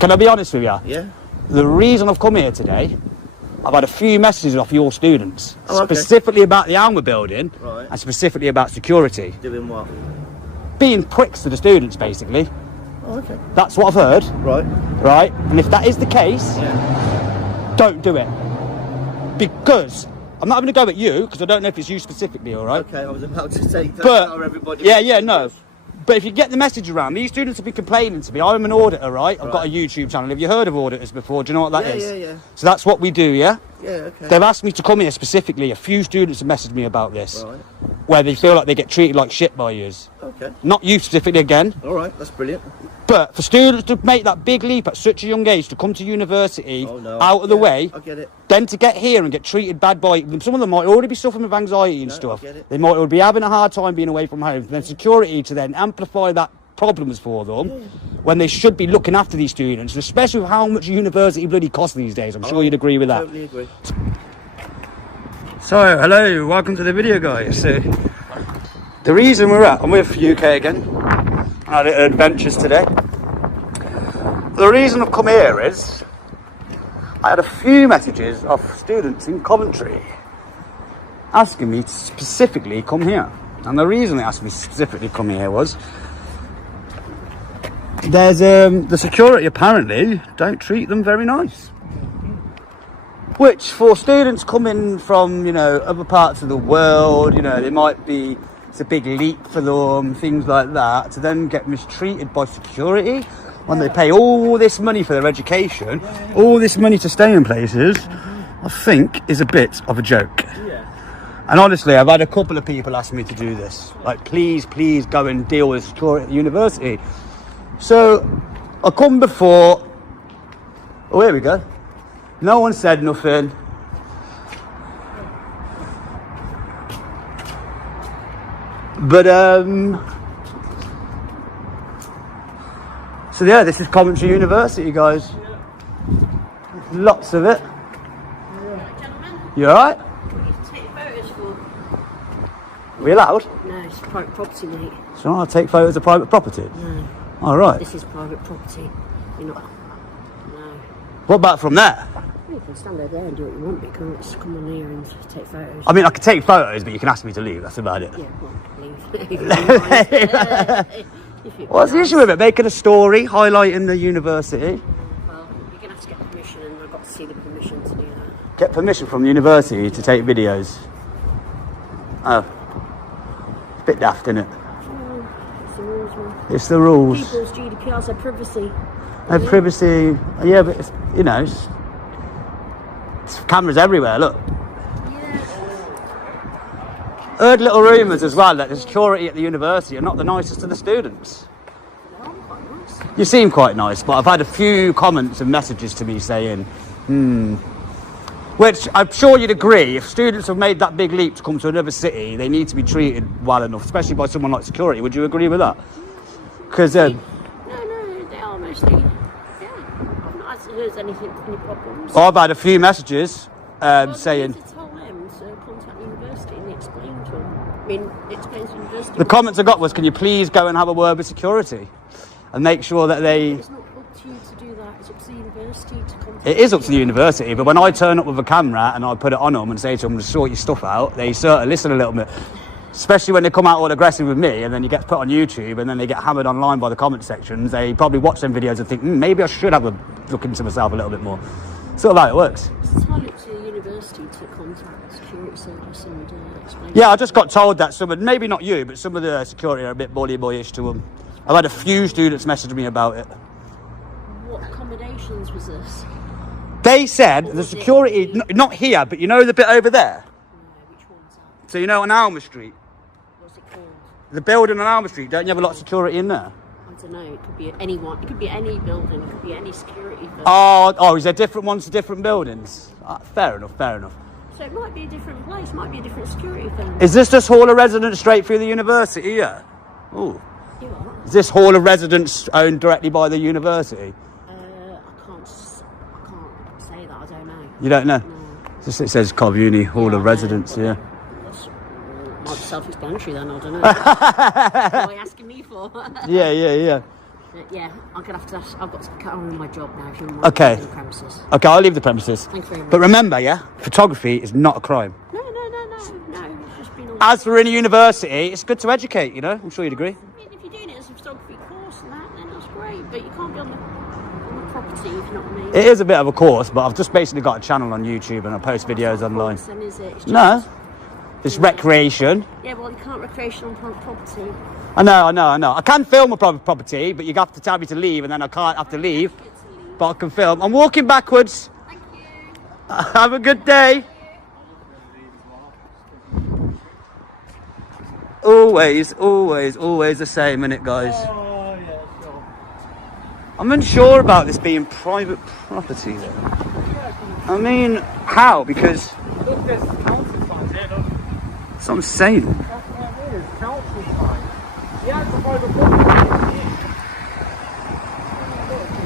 Can I be honest with you? Yeah. The reason I've come here today, I've had a few messages off your students, Oh, okay. specifically about the Alma building, Right. and specifically about security. Doing what? Being pricks to the students, basically. Oh, okay. That's what I've heard. Right. Right? And if that is the case, Yeah. don't do it. Because I'm not having to go at you, because I don't know if it's you specifically, all right? Okay, I was about to say that. But, Everybody no. But if you get the message around, these students have been complaining to me. I'm an auditor, right? I've got a YouTube channel. Have you heard of auditors before? Do you know what that is? Yeah. So that's what we do, yeah? Yeah, okay. They've asked me to come here specifically. A few students have messaged me about this. Right. Where they feel like they get treated like shit by yous. Okay. Not you specifically again. All right, that's brilliant. But for students to make that big leap at such a young age to come to university out of the way, I get it. then to get here and get treated bad by them, some of them might already be suffering with anxiety and stuff. I get it. They might already be having a hard time being away from home. And then security to then amplify that problems for them when they should be looking after these students, especially with how much university bloody costs these days. I'm sure you'd agree with that. Totally agree. So, hello, welcome to the video, guys. So, the reason I'm with UK again, our little adventures today. The reason I've come here is I had a few messages of students in Coventry asking me to specifically come here. And the reason they asked me to specifically come here was there's the security apparently don't treat them very nice. Which for students coming from, other parts of the world, they might be, it's a big leap for them, things like that, to then get mistreated by security when they pay all this money for their education, all this money to stay in places, I think is a bit of a joke. And honestly, I've had a couple of people ask me to do this. Like, please go and deal with security at the university. So, I come before, oh, here we go. No one said nothing. But, so yeah, this is Coventry University, guys. Lots of it. You alright? Take photos for? Are we allowed? No, it's private property, mate. So I'll take photos of private property? No. Alright. This is private property. You're not. No. What about from there? You can stand over there and do what you want, but you can't just come on here and take photos. I mean, I could take photos, but you can ask me to leave. That's about it. Yeah, well, leave. What's the issue with it? Making a story, highlighting the university. Well, you're going to have to get permission, and I've got to see the permission to do that. Get permission from the university to take videos. Oh. It's a bit daft, isn't it? It's the rules, man. It's the rules. People's GDPR, so privacy. And privacy, yeah, but it's, it's cameras everywhere, look. Heard little rumours as well that the security at the university are not the nicest to the students. I'm quite nice. You seem quite nice, but I've had a few comments and messages to me saying, which I'm sure you'd agree, if students have made that big leap to come to another city, they need to be treated well enough, especially by someone like security. Would you agree with that? Because No, they are mostly. Yeah. I've not heard anything, any problems. I've had a few messages saying... To tell them to contact the university and explain to them. I mean, explain to the university. The comments I got was, can you please go and have a word with security and make sure that they... It's not up to you to do that. It's up to the university to contact. It is up to the university, but when I turn up with a camera and I put it on them and say to them to sort your stuff out, they sort of listen a little bit. Especially when they come out all aggressive with me and then you get put on YouTube and then they get hammered online by the comment sections. They probably watch them videos and think, maybe I should have a look into myself a little bit more. Sort of how it works. It's entirely up to the university to contact the security service and explain. Yeah, I just got told that maybe not you, but some of the security are a bit boyish to them. I've had a few students message me about it. What accommodations was this? They said the security, not here, but you know the bit over there? No, which one's that? So you know on Alma Street? What's it called? The building on Alma Street, don't you have a lot of security in there? I don't know. It could be anyone. It could be any building. It could be any security building. Oh, is there different ones for different buildings? Fair enough. So it might be a different place. Might be a different security firm. Is this just Hall of Residence straight through the university? Yeah. Ooh. You are. Is this Hall of Residence owned directly by the university? I can't say that. I don't know. You don't know? No. It says Cov Uni Hall of Residence, yeah. That's might be self-explanatory then. I don't know. What are you asking me for? Yeah. But yeah, I'm gonna have to. I've got to get on with my job now. If you want Okay. to the premises. Okay, I'll leave the premises. Thank you very much. But remember, yeah, photography is not a crime. No. It's just been. As for in a university, it's good to educate, you know? I'm sure you'd agree. I mean, if you're doing it as a photography course and that, then that's great. But you can't be on the property, if you know what I mean. It is a bit of a course, but I've just basically got a channel on YouTube and I post videos online. Then is it? It's No, it's recreation. Yeah, well, you can't recreation on property. I know. I can film a private property, but you have to tell me to leave, and then I can't have to leave. But I can film. I'm walking backwards. Thank you. Have a good day. Always the same, innit, guys? Oh, yeah, sure. I'm unsure about this being private property, though. I mean, how? Because Look, there's council signs here, look. that's what I'm saying. That's what it is, council signs. Yeah, it's a private property.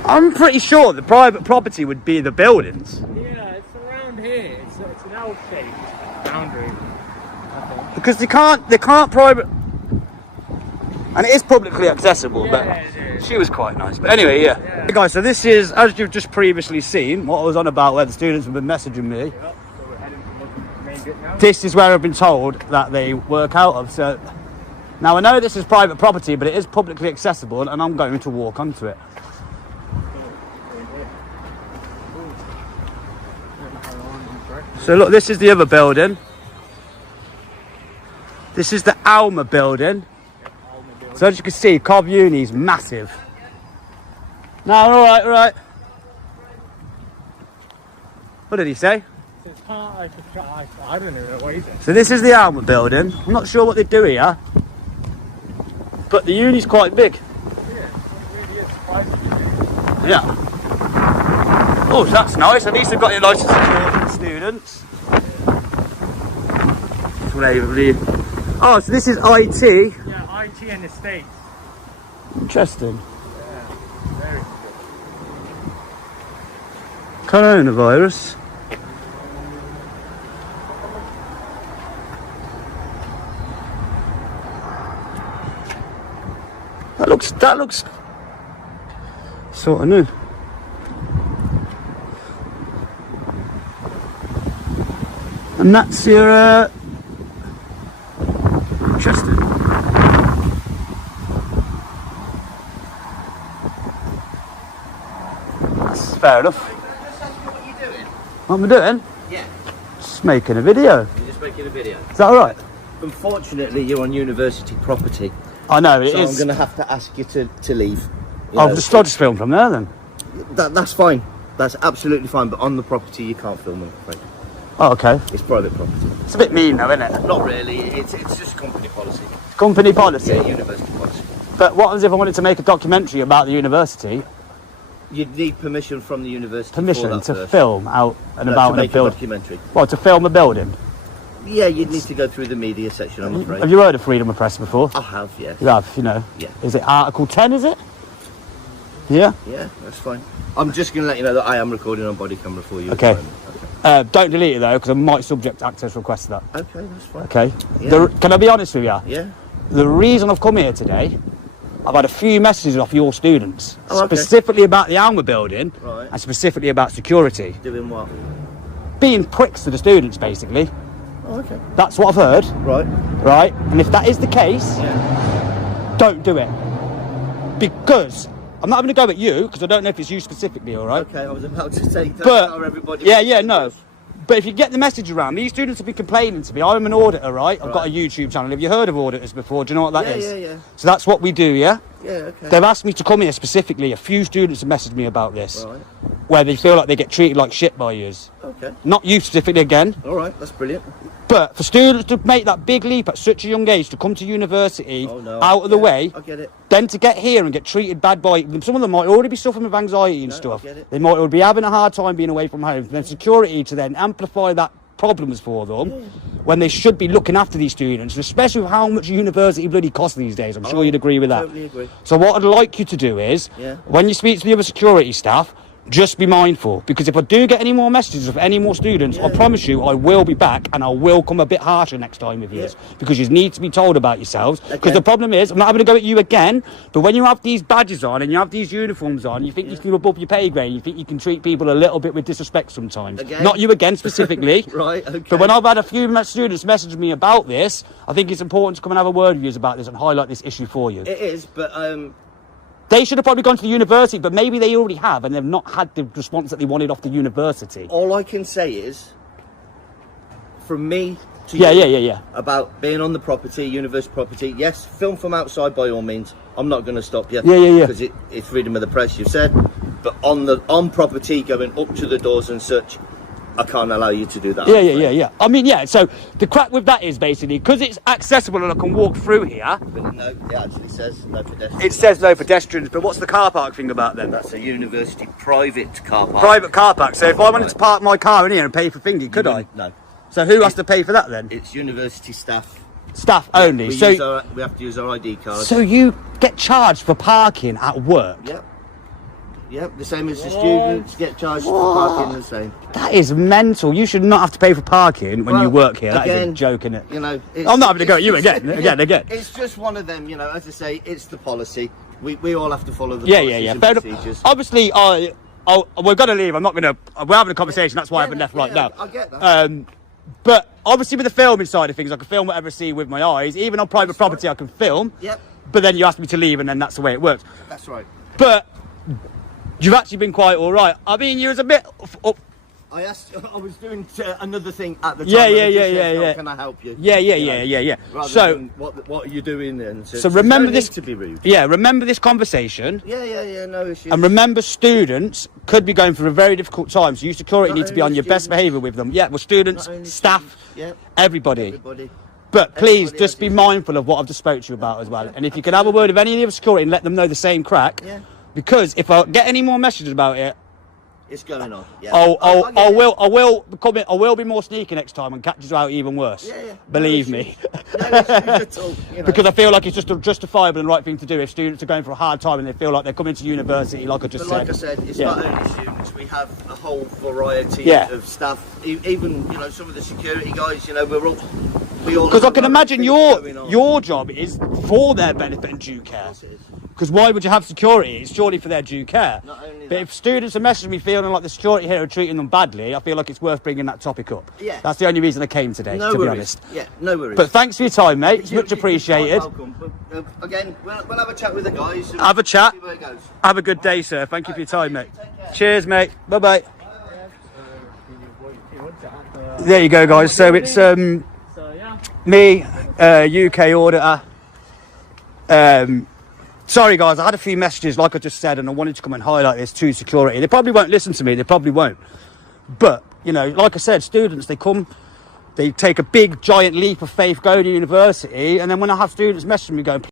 I'm pretty sure the private property would be the buildings. Yeah, it's around here. It's an L-shaped boundary, I think. Because they can't private, and it is publicly accessible. Yeah, but it is. she was quite nice. But anyway, yeah. Yeah. Hey guys, so this is, as you've just previously seen, what I was on about, where the students have been messaging me. Yep, so we're heading to the main bit now. This is where I've been told that they work out of. So now I know this is private property, but it is publicly accessible, and I'm going to walk onto it. So look, this is the other building. This is the Alma building. So as you can see, Cobb Uni is massive. No, all right. What did he say? It's part like I don't know what he's So this is the Alma building. I'm not sure what they do here, but the uni's quite big. Yeah. Oh, that's nice. At least they've got your license for students. Bravely. Oh, so this is IT. Yeah, IT and estates. Interesting. Yeah, very good. Coronavirus. That looks sort of new. And that's your interesting. That's fair enough. What are you doing? What am I doing? Yeah, Just making a video. you're just making a video. Is that alright? Unfortunately, you're on university property, I know it so is. I'm going to have to ask you to leave. You I'll know, just film from there then. that's fine. That's absolutely fine. But on the property, you can't film, I'm afraid. Oh, okay. It's private property. It's a bit mean though, isn't it? Not really. It's just company policy. Company policy. Yeah, university policy. But what happens if I wanted to make a documentary about the university? You'd need permission from the university. Permission for that to first. film out and No, about to in a make a building. documentary. Well, to film a building. Yeah, you'd need to go through the media section, I'm afraid. Have you heard of freedom of press before? I have, yeah. You have, you know. Yeah. Is it Article 10, is it? Yeah? Yeah, that's fine. I'm just going to let you know that I am recording on body camera for you. Okay. At the moment. Don't delete it though, because I might subject access request to that. Okay, that's fine. Okay? Yeah. Can I be honest with you? Yeah. The reason I've come here today, I've had a few messages off your students, Oh, okay. specifically about the Alma building, Right. and specifically about security. Doing what? Being pricks to the students, basically. Oh, okay. That's what I've heard, Right. right? And if that is the case, Yeah. don't do it. Because I'm not going to go at you, because I don't know if it's you specifically, all right? Okay, I was about to say that But, everybody. yeah, no. But if you get the message around, these students have been complaining to me. I'm an auditor, right? I've got a YouTube channel. Have you heard of auditors before? Do you know what that is? Yeah. So that's what we do, yeah? Yeah, okay. They've asked me to come here specifically. A few students have messaged me about this, Right. where they feel like they get treated like shit by yous. Okay. Not you specifically again, All right, that's brilliant. but for students to make that big leap at such a young age to come to university Oh, no. out of the Yeah, way, I get it. then to get here and get treated bad by them. Some of them might already be suffering with anxiety and No, stuff. I get it. They might already be having a hard time being away from home. Then security to then amplify that problems for them when they should be looking after these students, especially with how much university bloody costs these days. I'm sure you'd agree with that. Totally agree. So what I'd like you to do is, Yeah. when you speak to the other security staff, just be mindful, because if I do get any more messages of any more students, I promise you I will be back, and I will come a bit harsher next time with you, because you need to be told about yourselves. Because the problem is, I'm not having to go at you again, but when you have these badges on and you have these uniforms on, you think you feel above your pay grade, you think you can treat people a little bit with disrespect sometimes. Not you again specifically. Right, okay. But when I've had a few students message me about this, I think it's important to come and have a word with you about this and highlight this issue for you. It is, but they should have probably gone to the university, but maybe they already have, and they've not had the response that they wanted off the university. all I can say is, from me to Yeah, you, about being on the property, university property, yes, film from outside by all means. I'm not going to stop you. Yeah. Because it's freedom of the press, you've said. But on property, going up to the doors and such, I can't allow you to do that. Yeah. I mean, so the crack with that is basically, because it's accessible and I can walk through here. But no, it actually says no pedestrians. It says no pedestrians, but what's the car park thing about then? That's a university private car park. Private car park. So if I wanted to park my car in here and pay for thingy, could I? No. So who has to pay for that then? It's university staff. Staff only. We have to use our ID cards. So you get charged for parking at work? Yep, the same as the students get charged for parking, the same. That is mental. You should not have to pay for parking when you work here. That is a joke, isn't it? You know, I'm not having to go at you again. It's just one of them, you know, as I say, it's the policy. We all have to follow the Yeah. and Fair procedures. Obviously, we're going to leave. I'm not going to... We're having a conversation. That's why I haven't left right now. I get that. But obviously with the filming side of things, I can film whatever I see with my eyes. Even on private property, I can film. Yep. But then you ask me to leave, and then that's the way it works. That's right. But you've actually been quite all right. I mean, you was a bit up. I was doing another thing at the time. Yeah. Can I help you? Yeah. So than, what are you doing then? So remember this to be rude. Yeah, remember this conversation. Yeah. No issues. And remember, students could be going through a very difficult time. So you security Not need to be on only your best students. behaviour with them. Yeah, well, students, Not only staff, students, everybody. Everybody. But please, Everybody just has be issues. mindful of what I've just spoke to you about as well. And if you can have a word with any of the other security and let them know the same crack. Yeah. Because if I get any more messages about it, It's going on. Yeah. I will be more sneaky next time and catch you out even worse. Yeah. Believe No me. issues at all, you know. Because I feel like it's just a justifiable and right thing to do if students are going for a hard time and they feel like they're coming to university, like I just But said. like I said, it's not only students. We have a whole variety of staff. Even some of the security guys. You know, we all. Because I can have imagine things your going on. your job is for their benefit and due care. Of course it is. Because why would you have security? It's surely for their due care. Not only But that. if students are messaging me feeling like the security here are treating them badly, I feel like it's worth bringing that topic up. Yeah. That's the only reason I came today, No to worries. be honest. Yeah, no worries. But thanks for your time, mate. It's much You're appreciated. quite welcome. But, again, we'll have a chat with the guys. And Have a chat. See where it goes. Have a good day, sir. Thank you for your time, mate. Cheers, mate. Bye-bye. There you go, guys. So it's me, UK auditor. Sorry, guys. I had a few messages, like I just said, and I wanted to come and highlight this to security. They probably won't listen to me. They probably won't. But, like I said, students, they take a big, giant leap of faith going to university, and then when I have students messaging me going,